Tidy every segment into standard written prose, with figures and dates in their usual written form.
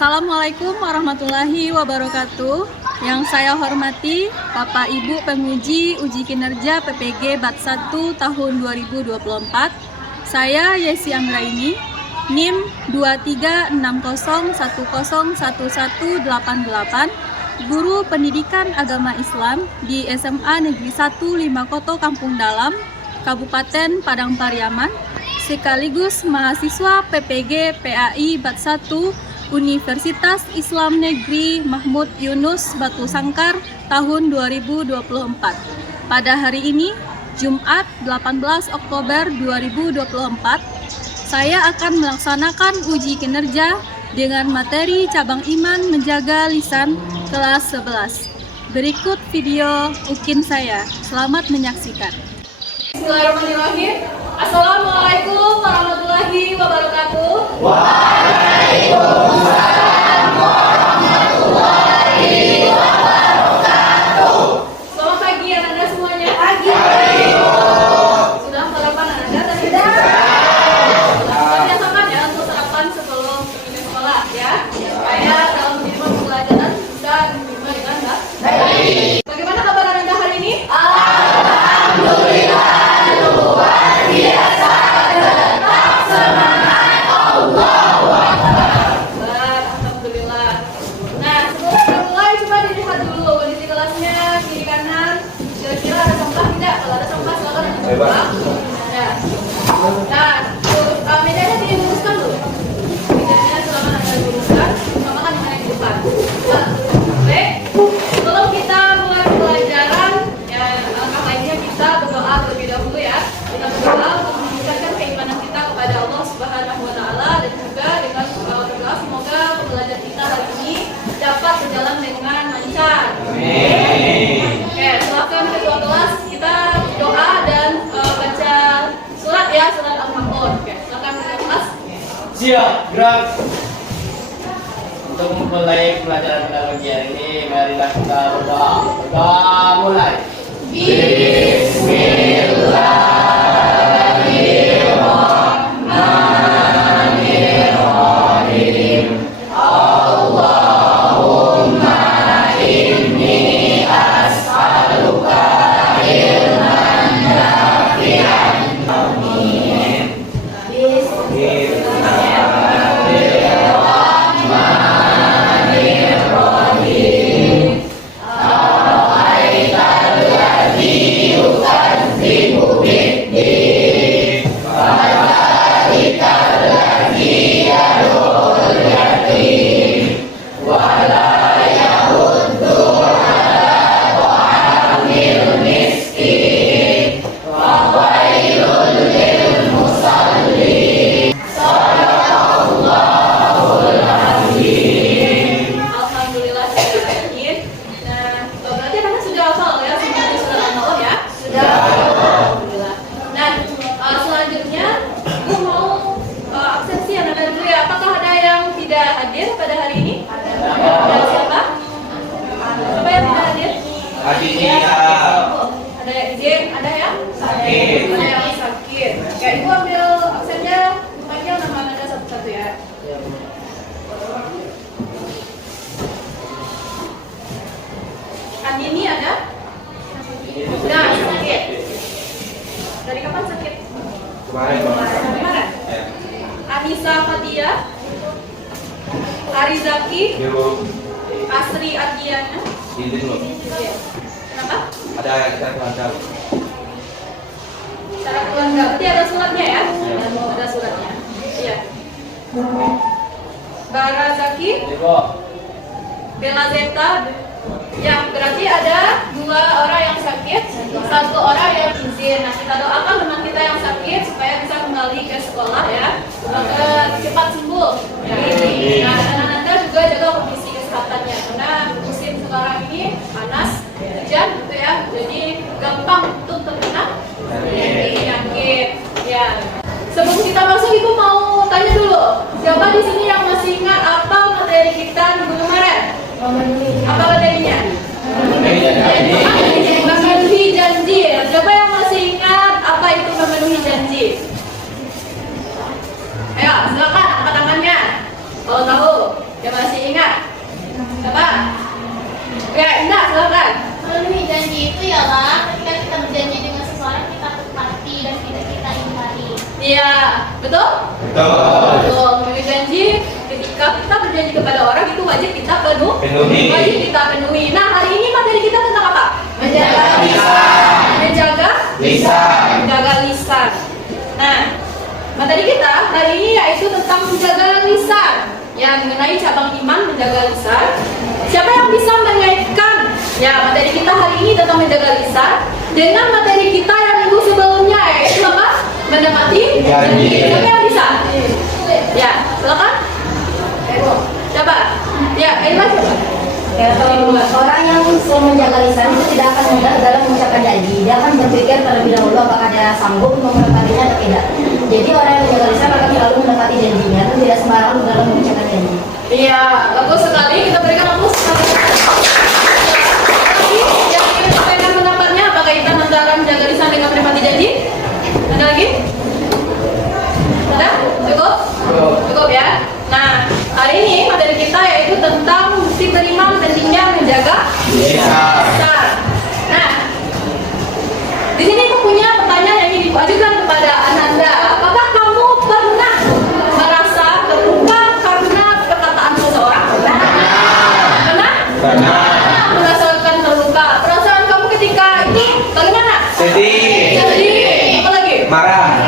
Assalamualaikum warahmatullahi wabarakatuh. Yang saya hormati Bapak Ibu penguji uji kinerja PPG BAT 1 tahun 2024. Saya Yesi Anggraini, NIM 236010111188, Guru Pendidikan Agama Islam di SMA Negeri 1 Limakoto Kampung Dalam, Kabupaten Padang Pariaman, sekaligus mahasiswa PPG PAI BAT 1 Universitas Islam Negeri Mahmud Yunus Batu Sangkar tahun 2024. Pada hari ini, Jumat 18 Oktober 2024, saya akan melaksanakan uji kinerja dengan materi cabang iman menjaga lisan kelas 11. Berikut video ukin saya. Selamat menyaksikan. Bismillahirrahmanirrahim. Assalamualaikum warahmatullahi wabarakatuh. Waalaikumsalam warahmatullahi wabarakatuh. Selamat pagi anak-anak semuanya. Pagi. Sudah sarapan anak-anak tadi? Sudah. Sudah biasakan ya untuk sarapan sebelum pergi ke sekolah ya. Supaya dalam kehidupan pembelajaran bisa diterima dengan baik. Bagaimana kabar anak-anak hari ini? Alhamdulillah luar biasa, tetap semangat, Allahu Akbar. Alhamdulillah. Nah, sebelum kita mulai coba dilihat dulu kondisi kelasnya kiri kanan. Kira-kira ada sampah tidak? Kalau ada sampah silakan dibuang. Ada. Nah, mejanya diluruskan dulu. Mejanya silakan anda luruskan. Samakan dengan yang di depan. Nah, baik. Sebelum kita mulai pelajaran, ya alangkah baiknya kita berdoa terlebih dahulu ya. Kita berdoa untuk meningkatkan keimanan kita kepada Allah Subhanahu wa taala dan juga dengan berdoa semoga pembelajaran kita hari ini dapat berjalan dengan lancar. Amin. Oke, silakan ketua kelas kita doa dan baca surat ya, surat Al-Maun. Oke, silakan ketua kelas. Siap, gerak. Untuk memulai pelajaran pada pagi hari ini, marilah kita berdoa. Berdoa mulai. Bismillahirrahmanirrahim. Allahumma inni as'aluka ilman nafi'an. Amin. Bismillahirrahmanirrahim. Alhamdulillah sudah yakin. Nah, berarti anak sudah hafal ya semua surat Al-Maun ya? Sudah. Alhamdulillah. Nah, selanjutnya aku mau absensi anak-anak dulu ya. Apakah ada yang tidak hadir pada hari ini? Ada. Siapa? Siapa yang tidak hadir? Ada yang izin, ada yang sakit. Ada yang sakit. Ya, ibu ambil absennya, panggil nama anda satu-satu ya. Andini ada? Nah, sakit. Dari kapan sakit? Kemarin. Anissa Fatia, Arizaki, Asri Adiana. Iya. Kenapa? Ada kita keluarga. Cara keluarga. Berarti ada suratnya ya? Ada suratnya. Iya. Barazaki, Bella Zeta. Ya, berarti ada 2 orang yang sakit, 1 orang yang izin. Nah, kita doakan teman kita yang sakit supaya bisa kembali ke sekolah ya. Semoga cepat sembuh. Ya. Nah, anak-anak juga jaga kondisi kesehatannya karena musim sekarang ini panas, hujan gitu ya. Jadi gampang untuk terkena penyakit. Ya. Sebelum kita masuk, Ibu mau tanya dulu. Siapa di sini yang masih ingat apa materi kita minggu kemarin? Apa materinya? Memenuhi janji. Siapa yang masih ingat apa itu memenuhi janji? Ayo, silakan angkat tangannya. Kalau tahu. Yang masih ingat? Apa? Oke, Indah, silakan. Memenuhi janji itu ialah ketika kita berjanji dengan seseorang kita tepati dan tidak kita ingkari. Iya, betul? Betul. Memenuhi janji ketika kita berjanji kepada orang itu wajib kita Penuhi. Wajib kita penuhi. Nah, hari ini materi kita tentang apa? Menjaga Lisan. Menjaga Lisan. Menjaga lisan. Nah, materi kita hari ini yaitu tentang menjaga lisan. Yang mengenai cabang iman menjaga lisan. Siapa yang bisa mengaitkan ya materi kita hari ini tentang menjaga lisan dengan materi kita yang minggu sebelumnya yaitu apa? Menepati janji. Siapa yang bisa? Ya, silakan. Coba. Ya, Irma coba. Orang yang menjaga lisan itu tidak akan mudah dalam mengucapkan janji. Dia akan berpikir terlebih dahulu apakah dia sanggup menepatinya atau tidak. Jadi orang yang menjaga lisan akan selalu menepati janjinya dan tidak sembarangan dalam mengucapkan janji. Iya, bagus sekali. Kita berikan aplaus. Yang ingin sampaikan pendapatnya apa kaitan antara menjaga lisan dengan menepati janji? Ada lagi? Ada? Cukup? Cukup ya. Nah, hari ini materi kita yaitu tentang bukti beriman pentingnya menjaga lisan. Nah, di sini aku punya pertanyaan yang ingin diajukan kepada Ananda. Apakah kamu pernah merasa terluka karena perkataan seseorang? Pernah? Pernah merasakan terluka. Perasaan kamu ketika itu bagaimana? Sedih. Sedih. Apa lagi? Marah.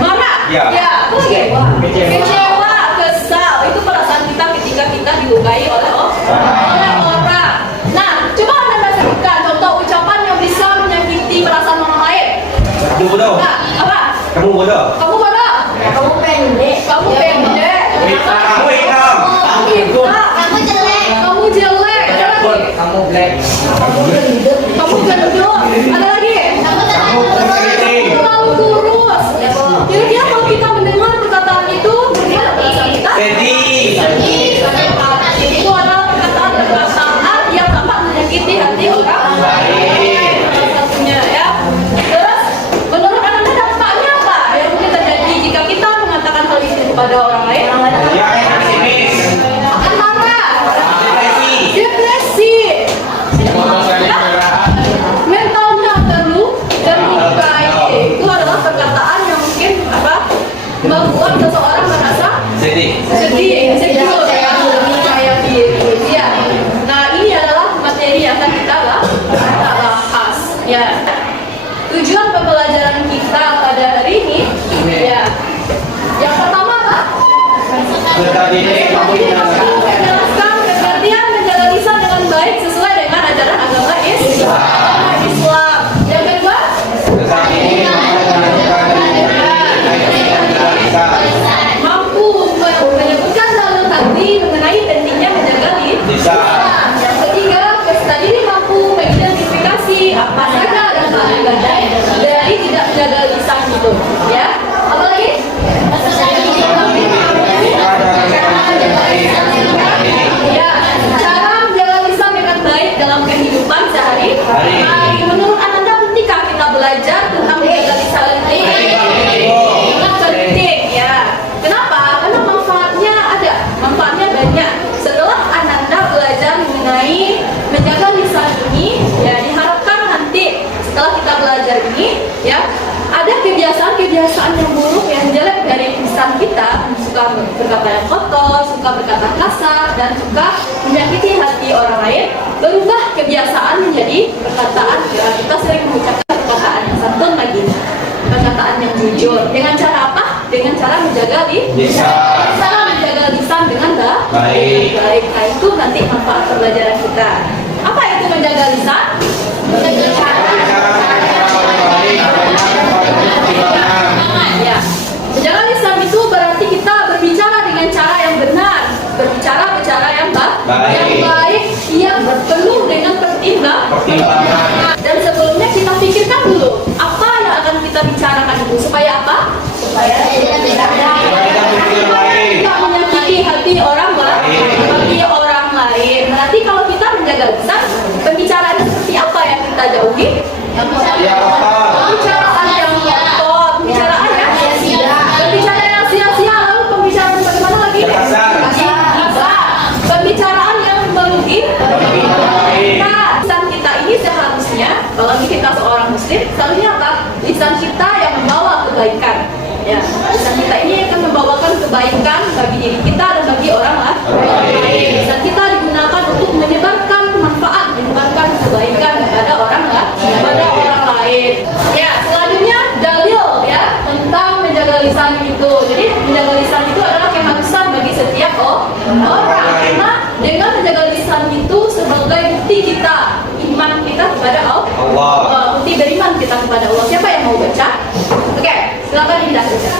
Marah? Ya. Apa lagi? Kecewa, kesal. Itu perasaan kita ketika kita dilukai oleh orang. Nah, coba Anda sebutkan contoh ucapan yang bisa menyakiti perasaan orang lain. Kamu bodoh. Nah, apa? Kamu bodoh. Kamu bodoh. Kamu pendek. Kamu pendek. Kamu hitam. Kamu hitam. Kamu jelek. Kamu jelek. Ada lagi? Kamu black. Kamu gendut. Ada lagi? Kamu Kamu keriting. Kamu kurus. Kira-kira kalau kita mendengar perkataan itu, bagaimana perasaan kita? Sedih. Itu adalah perkataan yang dapat menyakiti hati orang lain. Salah satunya ya. Terus, menurut Anda dampaknya apa yang mungkin terjadi jika kita mengatakan hal itu kepada orang lain? Ya, pesimis. Akan marah, Depresi. depresi, mentalnya terlukai. Itu adalah perkataan yang mungkin apa membuat seseorang merasa Sedih. sedih, insecure ya, lebih percaya diri. Ya. Nah, ini adalah materi yang akan kita bahas. Ya. Tujuan pembelajaran kita pada hari ini, ya. Yang pertama apa? Menjelaskan pengertian menjaga lisan dengan baik sesuai dengan ajaran agama Islam. Yang kedua, mampu menyebutkan dalam hati mengenai pentingnya menjaga lisan. Yang ketiga, peserta didik mampu mengidentifikasi apa saja dampak dari tidak menjaga lisan itu. Ya, apa lagi? Ya, cara menjaga lisan dengan baik dalam kehidupan sehari-hari. Menurut Anda pentingkah kita belajar tentang menjaga lisan ini? Penting ya. Kenapa? Karena manfaatnya ada, manfaatnya banyak. Setelah Ananda belajar mengenai menjaga lisan ini, ya diharapkan nanti setelah kita belajar ini, ya ada kebiasaan-kebiasaan yang buruk, yang jelek dari lisan kita, suka berkata yang kotor, suka berkata kasar, dan suka menyakiti hati orang lain, berubah kebiasaan menjadi perkataan. Ya, kita sering mengucapkan perkataan yang santun lagi, perkataan yang jujur. Dengan cara apa? Dengan cara menjaga lisan. Cara menjaga lisan dengan baik. Nah, itu nanti manfaat pembelajaran kita. Apa itu menjaga lisan? Ya. Menjaga lisan itu berarti kita berbicara dengan cara yang benar, berbicara yang baik, yang penuh dengan pertimbangan. Dan sebelumnya kita pikirkan dulu apa yang akan kita bicarakan itu supaya apa? Supaya tidak menyakiti hati orang lain. Berarti kalau kita menjaga lisan, pembicaraan seperti apa yang kita jauhi? Pembicaraan yang kotor, pembicaraan yang sia-sia, lalu pembicaraan bagaimana lagi? Kasar. Ya, lisan kita ini akan membawakan kebaikan bagi diri kita dan bagi orang lain. Lisan kita digunakan untuk menyebarkan manfaat, menyebarkan kebaikan kepada orang lain. Ya, selanjutnya dalil ya tentang menjaga lisan itu. Jadi menjaga lisan itu adalah keharusan bagi setiap orang. Karena dengan menjaga lisan itu sebagai bukti kita iman kita kepada Allah. Bukti beriman kita kepada Allah. Siapa yang mau baca? Oke, silakan Indah baca.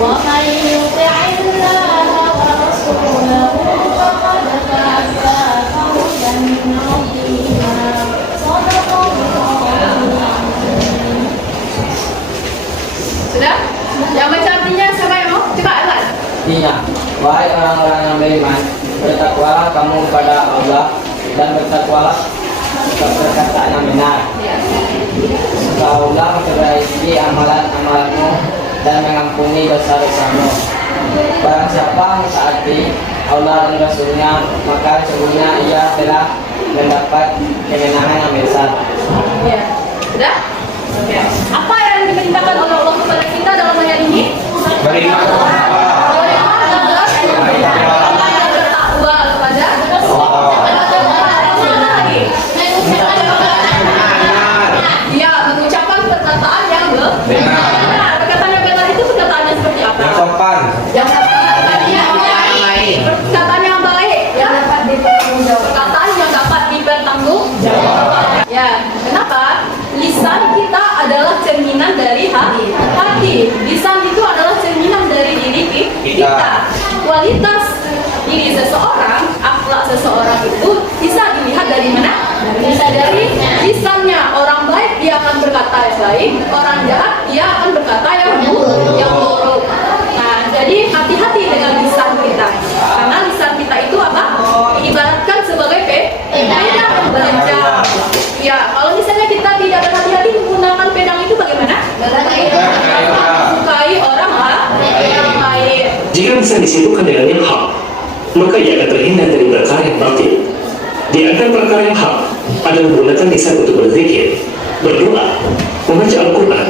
ومن يطع الله ورسوله فقد فاز فوزا عظيما صدق الله العظيم. Sudah? Yang baca artinya siapa yang mau? Coba Evan. Artinya, wahai orang-orang yang beriman, bertakwalah kamu kepada Allah dan bertakwalah perkataan yang benar. Allah memperbaiki amalan-amalanmu dan mengampuni dosa-dosamu. Barang siapa mentaati Allah dan Rasulnya, maka sesungguhnya ia telah mendapat kemenangan yang besar. Ya. Sudah? Oke. Apa yang diperintahkan oleh Allah kepada kita dalam ayat ini? Beriman Bertakwa kepada ya, mengucapkan perkataan yang benar. Perkataan yang benar itu perkataan yang seperti apa? yang sopan, Yang perkataan yang baik, ya. Perkataan yang dapat dipertanggungjawabkan. Ya, kenapa? Lisan kita adalah cerminan dari hati. Lisan itu adalah cerminan dari diri kita. Kualitas diri seseorang, akhlak seseorang itu bisa dilihat dari mana? Bisa dari lisannya. Orang baik dia akan berkata yang baik, orang jahat dia akan berkata yang buruk. Nah, jadi hati-hati dengan lisan kita. Karena lisan kita itu apa? Diibaratkan sebagai pedang bermacam. Ya, kalau misalnya kita tidak berhati-hati menggunakan pedang itu bagaimana? Sukai orang lain. Jika bisa disibukkan dengan yang hak, maka ia akan terhindar dari perkara yang batil. Di antara perkara yang hak adalah menggunakan lisan untuk berzikir, berdoa, membaca Al-Quran,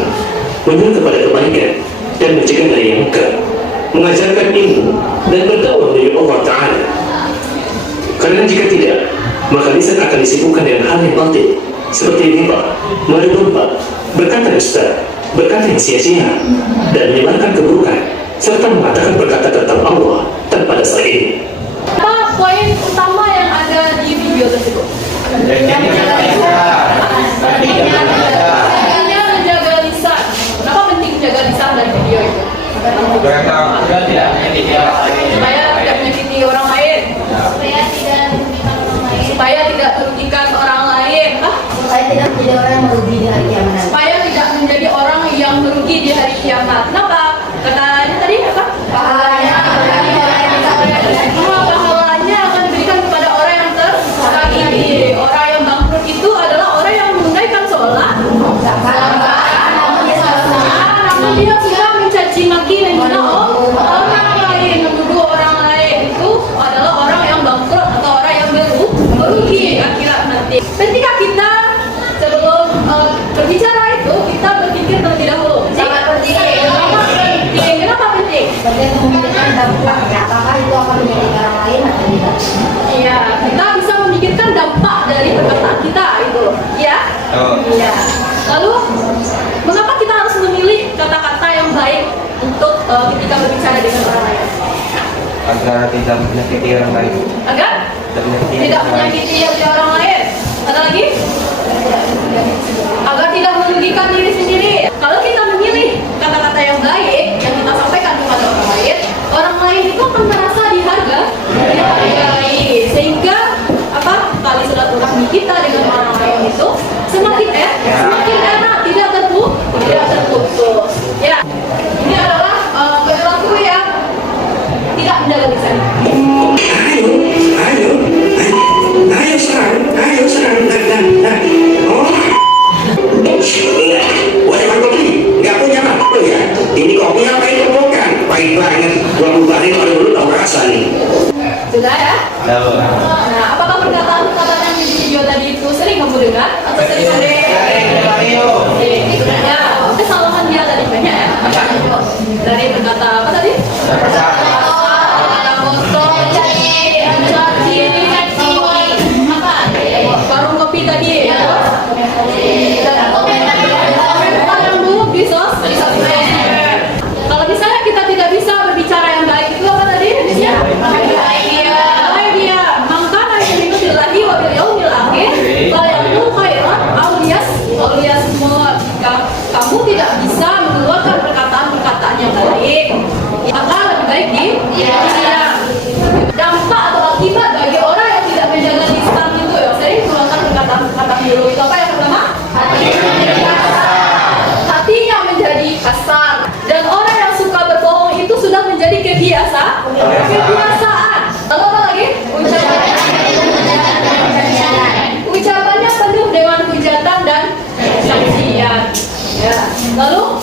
menyeru kepada kebaikan, dan mencegah dari yang munkar, mengajarkan ilmu, dan berdakwah menuju Allah Ta'ala. Karena jika tidak, maka lisan akan disibukkan dengan hal yang batil, seperti ghibah, madu domba, berkata dusta, berkata yang sia-sia, dan menyebarkan keburukan, serta mengatakan perkataan tentang Allah tanpa dasar ilmu. Apa poin utama yang ada di video tersebut? Pentingnya menjaga lisan. Kenapa penting menjaga lisan dari video itu? Agar tidak menyakiti orang lain. Supaya tidak menyakiti orang lain. supaya tidak merugikan orang lain. Supaya tidak menjadi orang yang merugi di hari kiamat. Supaya tidak menjadi orang yang merugi di hari kiamat. Kenapa? Katanya tadi apa? Pahalanya akan diberikan kepada orang yang tersakiti. Orang yang bangkrut itu adalah orang yang menunaikan sholat, namun dia sudah mencaci maki dan menghina orang lain, menuduh orang lain. Itu adalah orang yang bangkrut atau orang yang merugi akhirat nanti. Ketika kita sebelum berbicara itu kita berpikir terlebih dahulu. Sangat penting. Kenapa penting? Sebagai memikirkan dampak apakah itu akan menjadi orang lain atau tidak. Iya, kita bisa memikirkan dampak dari perkataan kita itu, ya. Iya. Lalu, mengapa kita harus memilih kata-kata yang baik untuk ketika berbicara dengan orang lain? Agar tidak menyakiti orang lain. Agar tidak menyakiti orang lain. Ada lagi? Agar tidak merugikan diri sendiri. Kalau kita memilih kata-kata yang baik yang kita sampaikan kepada orang lain itu akan merasa dihargai, sehingga tali silaturahmi kita dengan orang lain itu semakin enak, tidak terputus. Ya, ini Tahu. Nah, apakah perkataan-perkataan yang di video tadi itu sering kamu dengar atau sering-sering? Ya, kesalahan dia tadi banyak ya. Dari berkata apa tadi? Kata kotor, caci, warung kopi tadi. Komentar yang buruk di sosmed. Kalau misalnya kita tidak bisa berbicara yang baik itu apa tadi? Iya. Baik dia. Maka ayat billahi wa bil yaumil akhir. Kalau yang khairan alias kamu tidak bisa mengeluarkan perkataan-perkataan yang baik. Maka lebih baik diam. Dampak atau akibat bagi orang yang tidak menjaga lisan itu ya sering mengeluarkan perkataan-perkataan buruk itu apa yang pertama? Hatinya menjadi kasar dan orang yang suka berbohong itu sudah menjadi kebiasaan. Lalu apa lagi? Ucapannya penuh dengan hujatan dan cacian. Ya. Lalu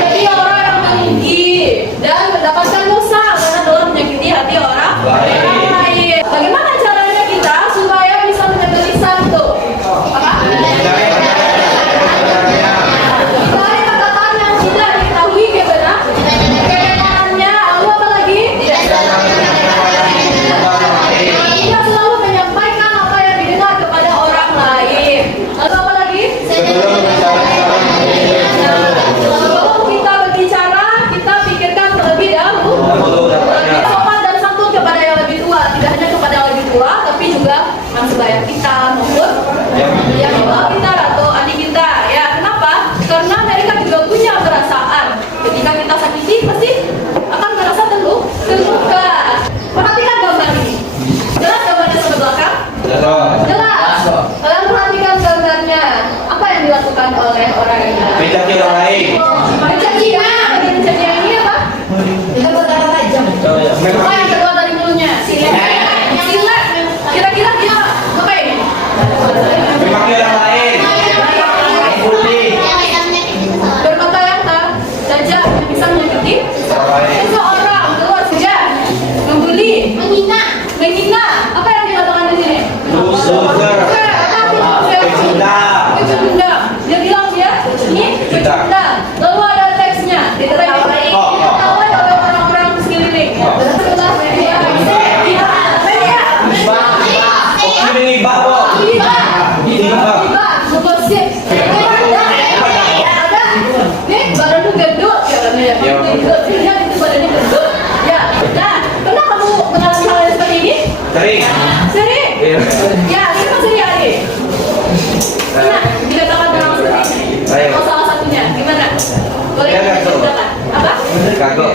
jadi orang yang meninggi dan mendapatkan dosa karena telah menyakiti hati orang lain. Bagaimana caranya kita supaya bisa menjaga lisan itu? Apa? Dari perkataan yang tidak diketahui kebenarannya. Lalu apa lagi? Tidak selalu menyampaikan apa yang didengar kepada orang lain. Lalu apa lagi? Sebelum kita berbicara, kita pikirkan terlebih dahulu. Sopan dan santun kepada yang lebih tua, tidak hanya kepada yang lebih tua, tapi juga sebaya kita maupun yang di bawah kita atau adik kita. Ya, kenapa? Karena mereka juga punya perasaan. Ketika kita sakiti, pasti akan merasa terluka. Perhatikan gambar ini. Jelas gambarnya sebelah belakang? Jelas. Kalian perhatikan gambarnya. Apa yang dilakukan oleh orang ini? Mencaci orang lain. Mencaci ya. Mencaci yang ini apa? Itu kata tajam. Apa yang keluar dari mulutnya? Silet. Kira-kira dia ngapain? Memaki orang lain. Putih. Berkata yang tak saja yang bisa menyakiti seseorang. Keluar saja. Membuli. Menghina. Apa yang dikatakan di sini? Pecunda. Dia bilang dia ini pecunda. Lalu ada teksnya. Diketahui oleh orang-orang sekeliling. Setelah media. Ini bawa. Ngegosip. Nih badanmu gendut katanya ya. Gendut. Lihat itu badannya gendut. Ya. Nah, pernah kamu mengalami hal yang seperti ini? Sering. Sering? Ya, kita sering hari. Pernah dikatakan orang seperti ini? Oh, salah satunya. Gimana? Boleh diceritakan? Apa? Kagok.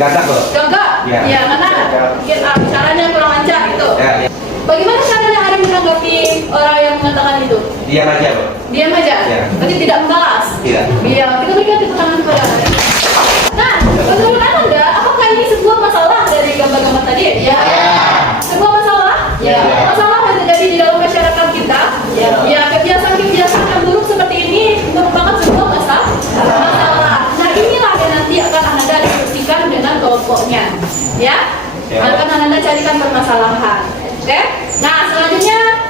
Gagak kok. Gagak? Ya. Ya, karena mungkin caranya kurang lancar gitu. Ya. Bagaimana caranya Ari menanggapi orang yang mengatakan itu? Diam aja, Bro. Diam aja? Ya. Berarti tidak membalas? Tidak. Iya, kita berikan tepuk tangan kepada Anda. Nah, menurut Anda, apakah ini sebuah masalah dari gambar-gambar tadi? Ya. Sebuah masalah? Ya. Masalah yang terjadi di dalam masyarakat kita? Ya. Ya, kebiasaan-kebiasaan yang buruk seperti ini merupakan sebuah masalah. Nah, inilah yang nanti akan Anda diskusikan dengan kelompoknya. Ya? Ya. Akan Anda carikan permasalahan. Oke? Nah, selanjutnya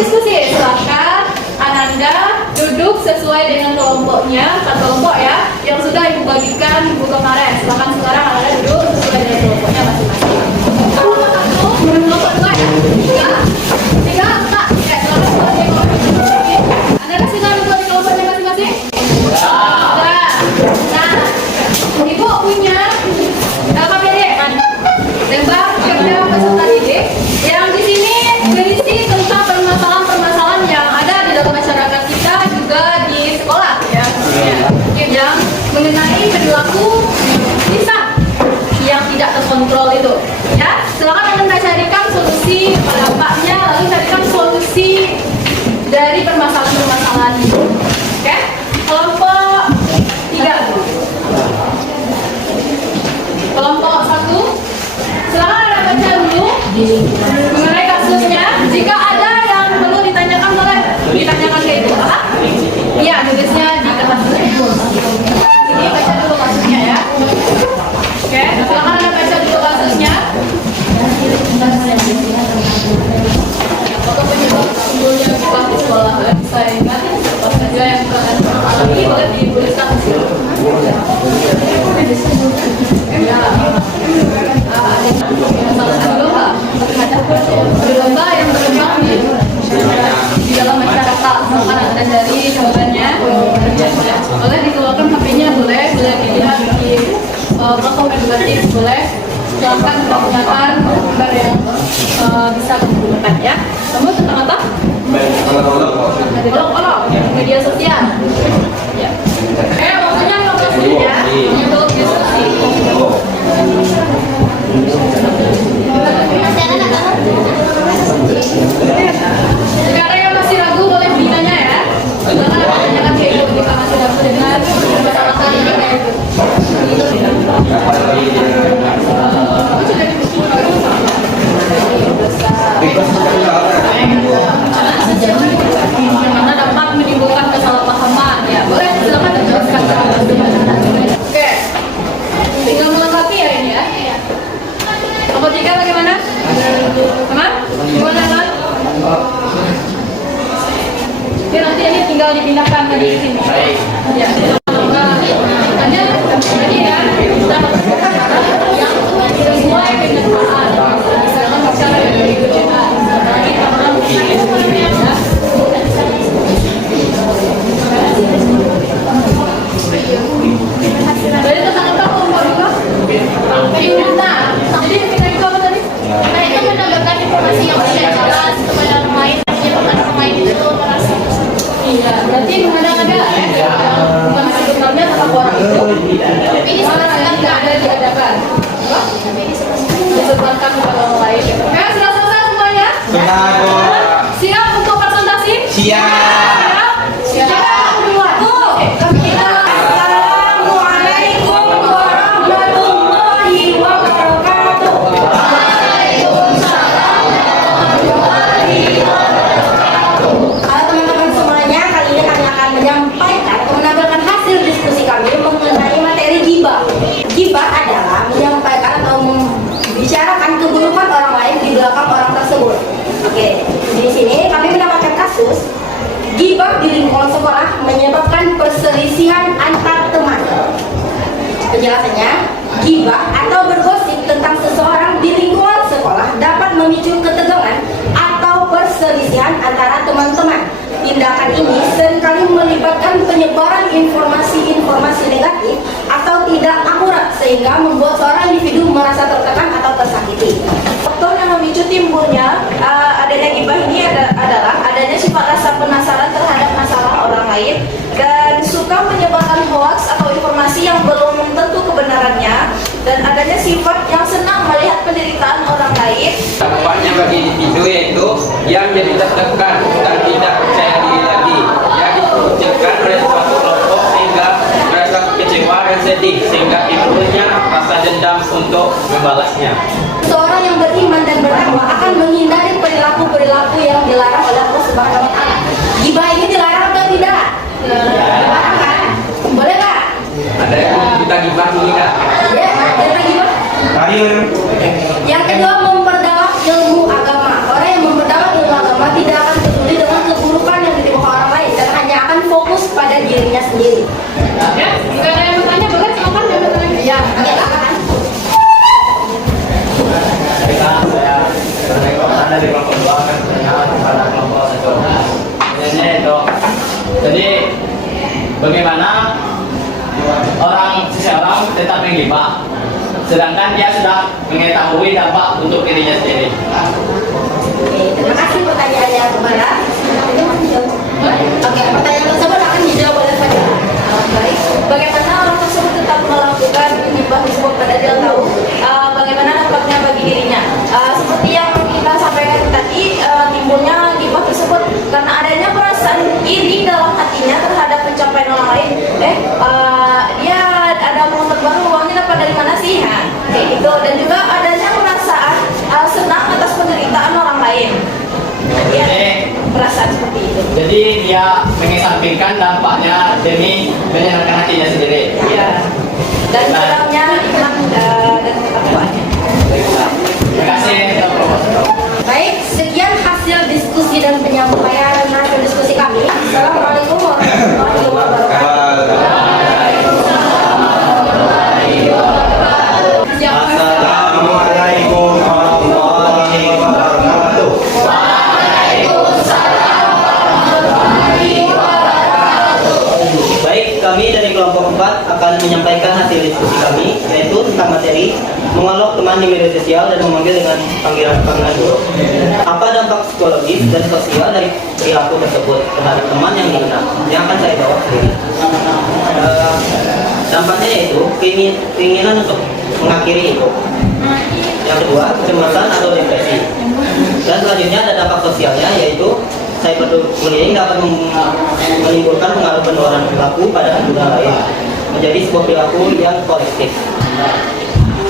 diskusi. Silakan Ananda duduk sesuai dengan kelompoknya, satu kelompok ya, yang sudah Ibu bagikan Ibu kemarin. Silakan sekarang Ananda duduk sesuai dengan kelompoknya masing-masing. Kelompok satu, kelompok dua ya, tiga, empat. Silakan sesuai dengan kelompoknya. Ananda sudah duduk di kelompoknya masing-masing? Sudah. Nah, Ibu punya KPD kan? Lembar kerja peserta didik yang di sini berisi tentang permasalahan-permasalahan yang ada di dalam masyarakat kita juga di sekolah ya, yang mengenai perilaku lisan yang tidak terkontrol itu ya. Silakan Anda carikan solusi dampaknya, lalu carikan solusi dari permasalahan-permasalahan itu. Oke, kelompok 3. Kelompok 1, silakan Anda baca dulu mengenai kasusnya. Jika ada yang perlu ditanyakan, boleh ditanyakan ke Ibu. Iya, tulisnya di kertas. Ini baca dulu kasusnya ya. Oke, lagi boleh dituliskan di sini. Ya. Salah satu lomba lomba yang berkembang di dalam masyarakat, dan dari jawabannya boleh dikeluarkan HP-nya, boleh dilihat di platform edukatif, boleh silahkan menggunakan gambar yang bisa digunakan ya. Kamu tentang apa? Olok-olok media sosial. Ya. Waktunya 15 menit ya untuk diskusi. Sekarang yang masih ragu boleh bertanya ya. Silakan tanyakan ke Ibu jika masih ragu dengan masalah ini kayak itu. Yang mana dapat menimbulkan kesalahpahaman ya. Boleh silakan dijelaskan. Oke. Tinggal melengkapi ya ini ya. Apa tiga bagaimana? Sama? Gimana kan? Oke, nanti ini tinggal dipindahkan ke sini. Ya. Nah, hanya jadi ya kita yang sesuai kenyataan. Misalkan bicara dari kejutaan. Lagi teman-teman ya. Jadi tentang apa kelompok juga? Jadi kita itu apa tadi? Nah, itu menambahkan informasi yang tidak jelas kepada orang lain, menyebabkan orang lain itu merasa. Iya, berarti mengada-ngada ya. Bukan sebenarnya tentang orang itu. Tapi ini Orang yang tidak ada diadakan. Apa? Disebarkan kepada orang lain. Oke, sudah selesai semuanya? Sudah, Bu. Siap untuk presentasi? Siap. Siap. Oke, Assalamualaikum warahmatullahi wabarakatuh. Halo teman-teman semuanya, kali ini kami akan menyampaikan atau menampilkan hasil diskusi kami mengenai materi ghibah. Ghibah adalah menyampaikan atau membicarakan keburukan orang lain di belakang orang tersebut. Oke, di sini kami mendapatkan kasus ghibah di lingkungan sekolah menyebabkan perselisihan antar teman. Penjelasannya, ghibah atau bergosip tentang seseorang di lingkungan sekolah dapat memicu ketegangan atau perselisihan antara teman-teman. Tindakan ini seringkali melibatkan penyebaran informasi-informasi negatif atau tidak akurat sehingga membuat seorang individu merasa tertekan atau tersakiti. Faktor yang memicu timbulnya adanya ghibah ini adalah adanya sifat rasa penasaran terhadap masalah orang lain dan suka menyebarkan hoaks atau informasi yang belum tentu kebenarannya, dan adanya sifat yang senang melihat penderitaan orang lain. Dampaknya bagi individu yaitu yang jadi tertekan dan tidak percaya diri lagi, yang dipunculkan oleh suatu kelompok sehingga merasa kecewa dan sedih sehingga timbulnya rasa dendam untuk membalasnya. Seorang yang beriman dan bertakwa akan menghindari perilaku-perilaku yang dilarang oleh Allah Subhanahu wa taala. Ghibah ini dilarang atau tidak? Dilarang kan? Boleh nggak? Ada yang kita gibah ini Kak? Ya, kita ghibah. Ayo. Yang kedua, memperdalam ilmu agama. Orang yang memperdalam ilmu agama tidak akan peduli dengan keburukan yang ditimpa orang lain dan hanya akan fokus pada dirinya sendiri. ya, jika ada yang bertanya boleh silakan ya bertanya. Ya, oke, silakan. Dari kelompok dua kan pada kelompok satu. Itu. Jadi bagaimana seseorang tetap menggibah, sedangkan dia sudah mengetahui dampak untuk dirinya sendiri. Oke, terima kasih pertanyaannya kepada. Oke, pertanyaan tersebut akan dijawab oleh Fajar. Baik, bagaimana orang tersebut tetap melakukan ghibah tersebut pada dia tahu bagaimana dampaknya bagi dirinya. Seperti yang kita sampaikan tadi, timbulnya ghibah tersebut karena adanya perasaan iri dalam hatinya terhadap pencapaian orang lain. Dia ada motor baru, uangnya dapat dari mana sih? Kayak gitu. Dan juga adanya perasaan senang atas penderitaan orang lain. Dia perasaan seperti itu. Jadi dia mengesampingkan dampaknya demi menyenangkan hatinya sendiri. Ya. Dan kurangnya iman dan ketakwaan. Terima kasih. Baik, sekian hasil diskusi dan penyampaian hasil diskusi kami. Assalamualaikum warahmatullahi wabarakatuh. kami dari kelompok 4 akan menyampaikan hasil diskusi kami, yaitu tentang materi mengelola teman di media sosial dan memanggil dengan panggilan guru. Apa dampak psikologis dan sosial dari perilaku tersebut terhadap teman yang dikenal? Yang akan saya jawab sendiri. Dampaknya yaitu keinginan untuk mengakhiri hidup. Yang kedua, kecemasan atau depresi. Dan selanjutnya ada dampak sosialnya, yaitu cyberbullying dapat menimbulkan pengaruh penularan perilaku pada anggota lain, menjadi sebuah perilaku yang kolektif.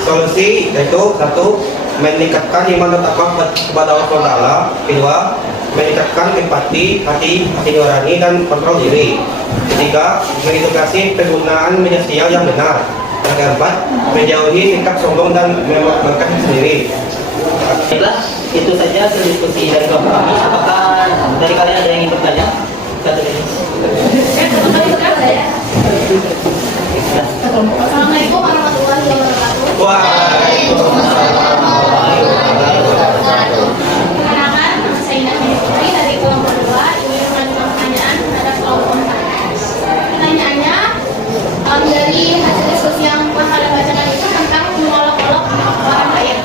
Solusi yaitu 1. Meningkatkan iman dan takwa kepada Allah SWT. 2. Meningkatkan empati, hati nurani dan kontrol diri. 3. Mengedukasi penggunaan media sosial yang benar. Yang keempat, menjauhi sikap sombong dan memperbaiki sendiri. Baiklah, itu saja hasil diskusi dari kelompok kami. Apakah dari kalian ada yang ingin bertanya? Assalamualaikum warahmatullahi wabarakatuh. Perkenalkan, saya Indah Putri dari kelompok 2 ingin mengajukan pertanyaan terhadap kelompok 4. Pertanyaannya dari hasil diskusi yang telah kalian bacakan itu tentang mengolok-olok orang lain.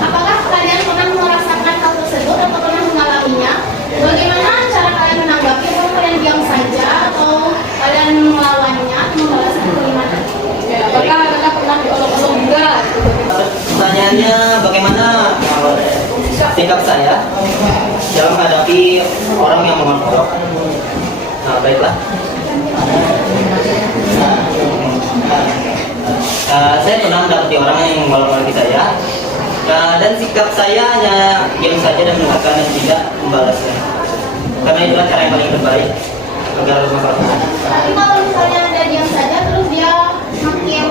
Apakah kalian pernah merasakan hal tersebut atau pernah mengalaminya? Bagaimana cara kalian menanggapi? Apakah kalian diam saja atau kalian melawannya atau membalasnya bagaimana? Apakah Kakak pernah diolok-olok juga? Pertanyaannya bagaimana sikap saya dalam menghadapi orang yang mengolok-olok? Nah, baiklah. Saya pernah mendapati orang yang mengolok-olok saya, dan sikap saya hanya diam saja dan mendengarkan dan tidak membalasnya. Karena itulah cara yang paling terbaik agar masalah. Tapi kalau misalnya ada diam saja terus dia makin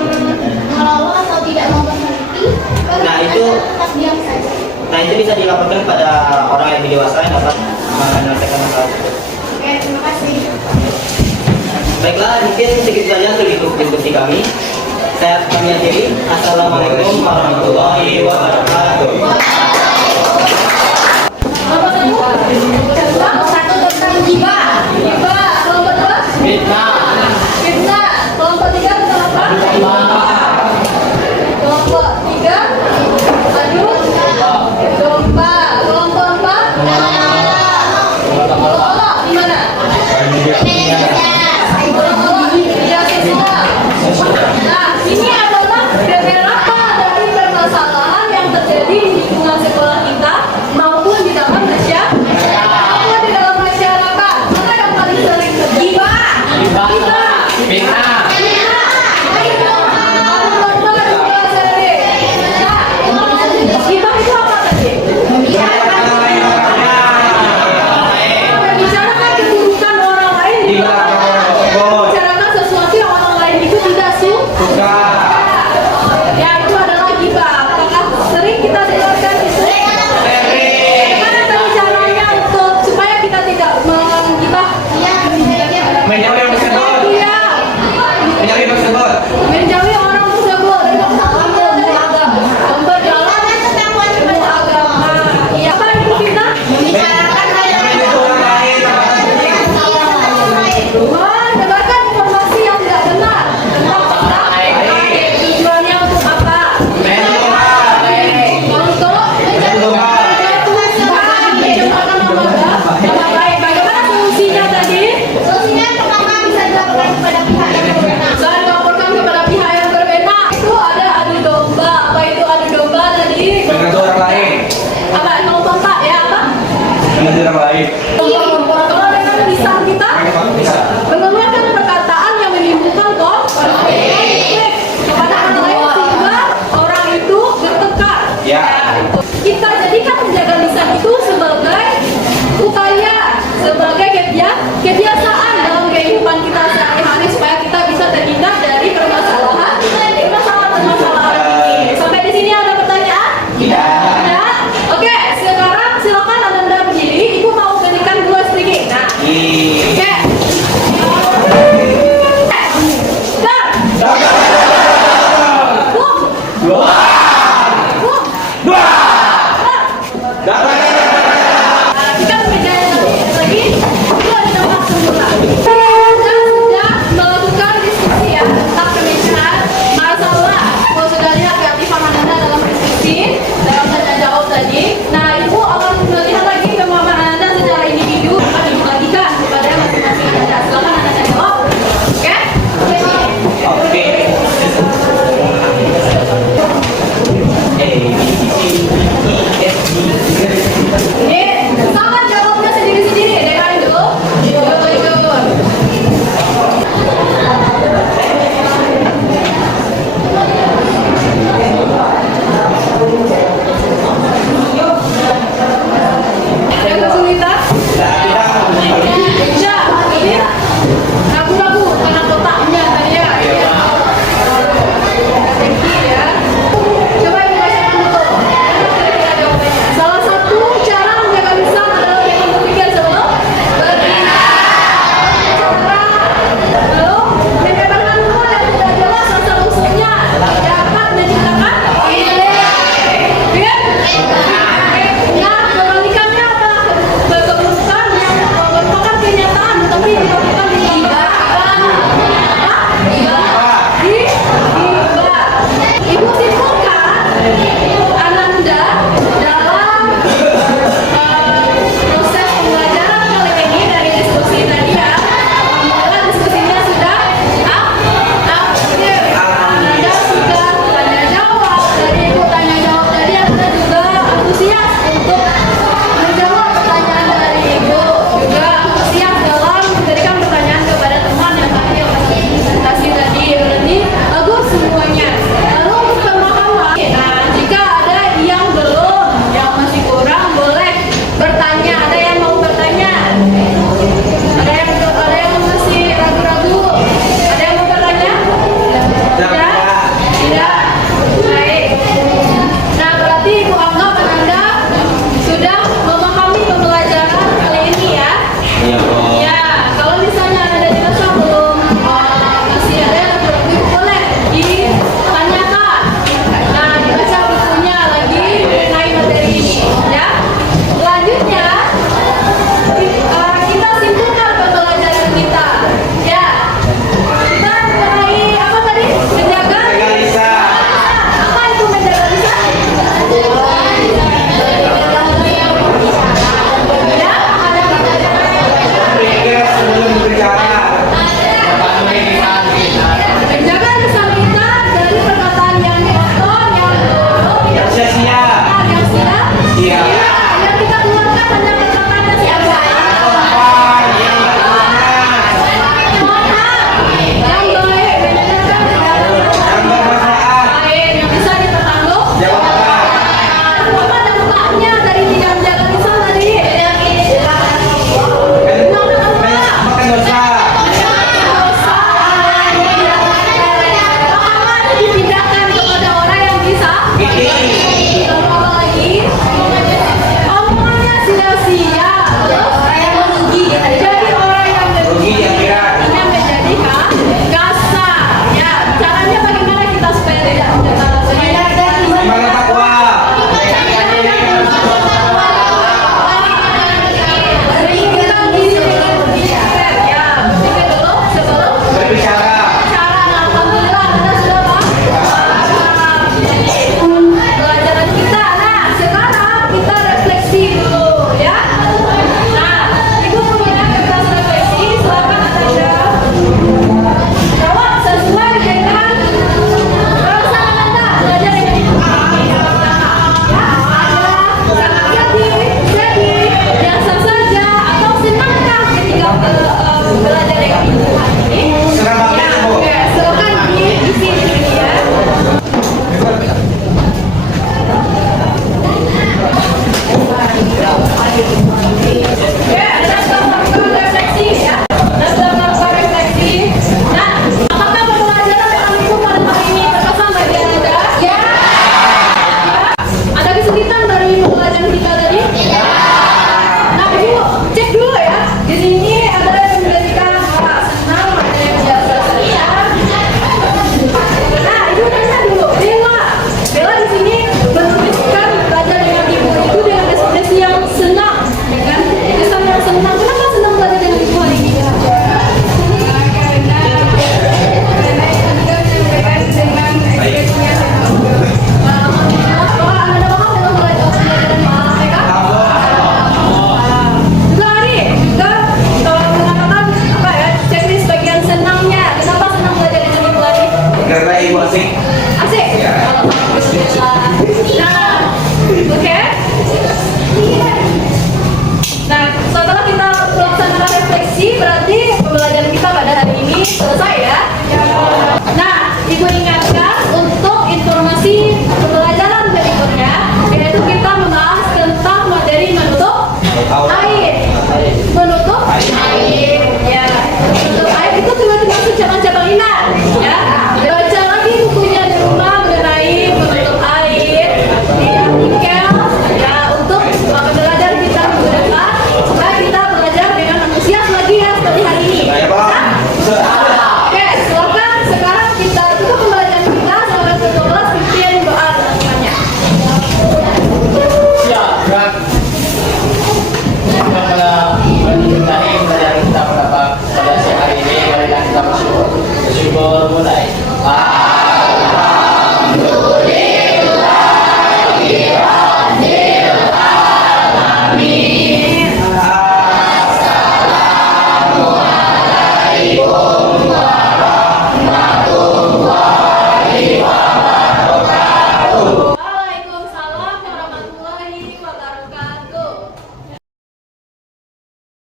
melolong atau tidak mau berhenti, Nah, itu- tetap diam saja. Nah, itu bisa dilaporkan pada orang yang lebih dewasa yang dapat menyelesaikan masalah itu. Oke, terima kasih. Baiklah, mungkin sedikit saja untuk diskusi kami. Kami akhiri. Assalamualaikum warahmatullahi wabarakatuh. Kelompok 1 tentang gibah. Kelompok 2 fitnah. Kelompok 3 tentang apa? Kelompok 3 aduh domba. Kelompok 4 olok-olok di mana? Olok-olok di media sosial. Nah, ini adalah beberapa dari permasalahan yang terjadi di lingkungan sekolah kita maupun di dalam masyarakat. Di dalam masyarakat, mana yang paling sering terjadi? Gibah.